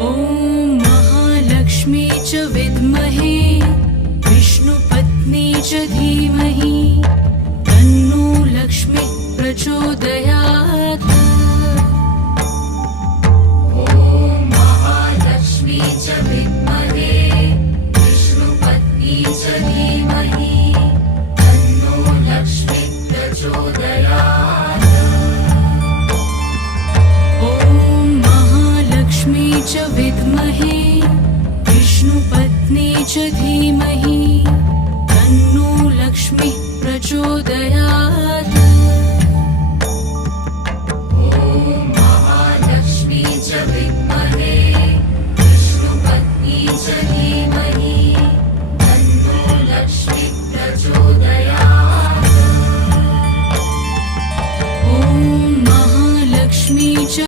ॐ महालक्ष्मी च विद्महे विष्णुपत्नी च धीमहि तन्नो लक्ष्मी प्रचोदयात्। ॐ महालक्ष्मी च विद्महे विष्णुपत्नी च धीमहि तन्नो लक्ष्मी प्रचोदयात्। ॐ महालक्ष्मी च विद्महे विष्णुपत्नी च धीमहि